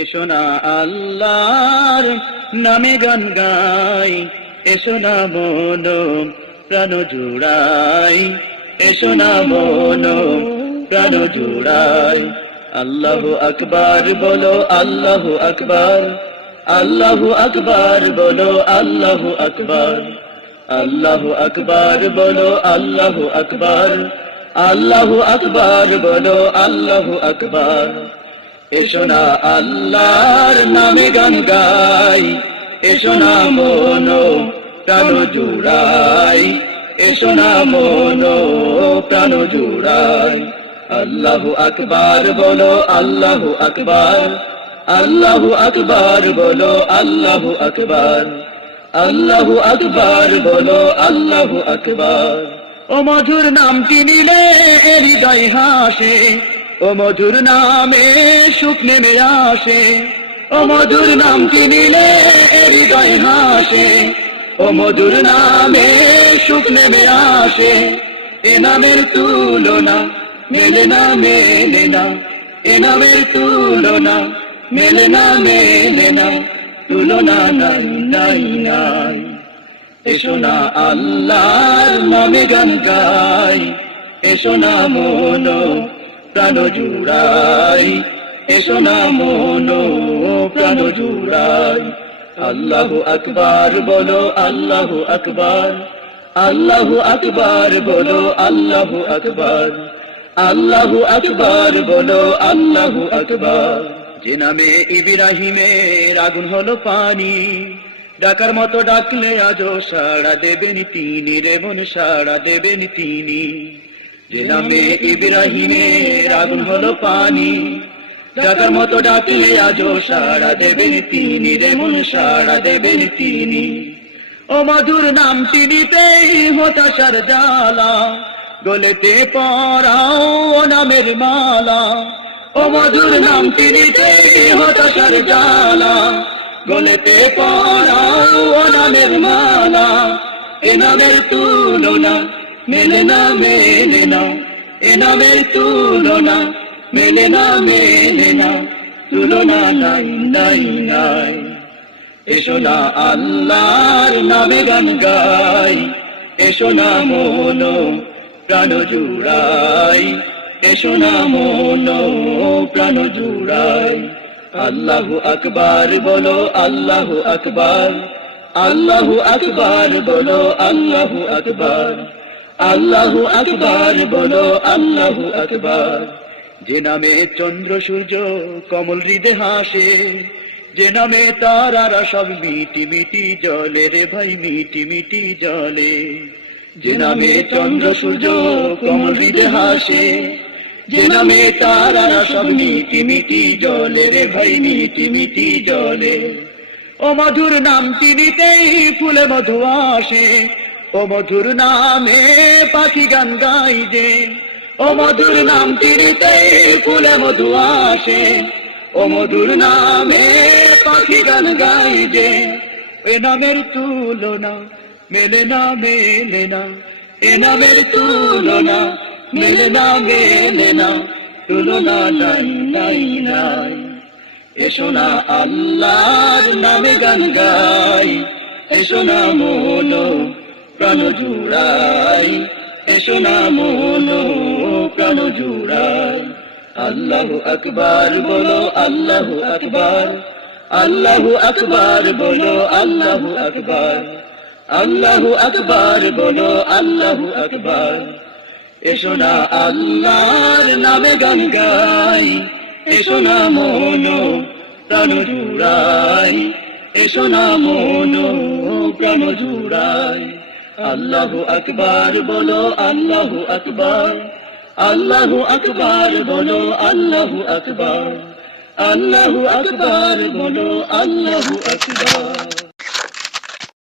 এসো না আল্লাহর নামে গান গাই, এসো না মন প্রাণ জুড়াই, এসো না মন প্রাণ জুড়াই। আল্লাহু আকবার বলো, আল্লাহু আকবার, আল্লাহু আকবার বলো, আল্লাহু আকবার, আল্লাহু আকবার বলো, আল্লাহু আকবার, আল্লাহু আকবার বলো, আল্লাহু আকবার। এসো না আল্লাহর নামে গান গাই, এসো না মন প্রাণ জুড়াই, এসো না মন প্রাণ জুড়াই। আল্লাহু আকবার বলো, আল্লাহু আকবার, আল্লাহু আকবার বলো, আল্লাহু আকবার, আল্লাহু আকবার বলো, আল্লাহু আকবার। ও মধুর নামটি নিলে হৃদয় হাসে, ও মধুর নামে সুখ নেমে আসে, ও মধুর নামটি নিলে হৃদয় হাসে, ও মধুর নামে সুখ নেমে আসে। এ নামের তুলনা মেলে না, মেলে না, এ নামের তুলনা মেলে না, মেলে না, তুলনা নাই নাই নাই। এসো না আল্লাহর নামে গান গাই, এসো না মন প্রাণ জুড়াই, এসো না মন প্রাণ জুড়াই। আল্লাহু আকবার বলো, আল্লাহু আকবার, আল্লাহু আকবার বলো, আল্লাহু আকবার, আল্লাহু আকবার বলো, আল্লাহু আকবার। যে নামে ইব্রাহিমের আগুন হলো পানি, ডাকার মতো ডাকলে আজও সাড়া দেবেন তিনি, রে মন সাড়া দেবেন তিনি। যে নামে ইব্রাহিমের আগুন হলো পানি, ডাকার মতো ডাকলে আজও সাড়া দেবেন তিনি, রে মন সাড়া দেবেন তিনি। ও মধুর নামটি নিতেই হতাশার জ্বালা, গলেতে পরাও ও নামের মালা। ও মধুর নামটি নিতেই হতাশার জ্বালা, গলেতে পরাও ও নামের মালা। এ নামের তুলনা মেলে না, মেলে না, এ নামের তুলনা মেলে না, মেলে না, তুলনা নাই নাই নাই। এসো না আল্লাহর নামে গান গাই, এসো না মন প্রাণ জুড়াই, এসো না মন প্রাণ জুড়াই। আল্লাহু আকবার বলো, আল্লাহু আকবার, আল্লাহু আকবার বলো, আল্লাহু আকবার, আল্লাহু আকবার বলো, আল্লাহু আকবার। যে নামে চন্দ্র সূর্য কমল হৃদে হাসে, যে নামে তারারা সব মিটি মিটি জলে, রে ভাই মিটি মিটি জলে। যে নামে চন্দ্র সূর্য কমল হৃদে হাসে, যে নামে তারারা সব মিটি মিটি জলে, রে ভাই মিটি মিটি জলে। ও মধুর নামটি নিতেই ফুলে মধু আসে, ও মধুর নামে পাখি গান গাই যে। ও মধুর নামটি নিতেই ফুলে মধু আসে, ও মধুর নামে পাখি গান গাই যে। এ নামের তুলনা মেলে না, মেলে না, এ নামের তুলনা মেলে না, মেলে না, তুলনা নাই নাই নাই। এসো না আল্লাহর নামে গান গাই, এসো না মন প্রাণ জুড়াই, এসো না মন প্রাণ জুড়াই। আল্লাহু আকবার বলো, আল্লাহু আকবার, আল্লাহু আকবার বলো, আল্লাহু আকবার, আল্লাহু আকবার বলো, আল্লাহু আকবার। এসো না আল্লাহর নামে গান গাই, এসো না মন প্রাণ জুড়াই, এসো না মন প্রাণ জুড়াই। আল্লাহু আকবার বলো, আল্লাহু আকবার, আল্লাহু আকবার বলো, আল্লাহু আকবার, আল্লাহু আকবার বলো, আল্লাহু আকবার।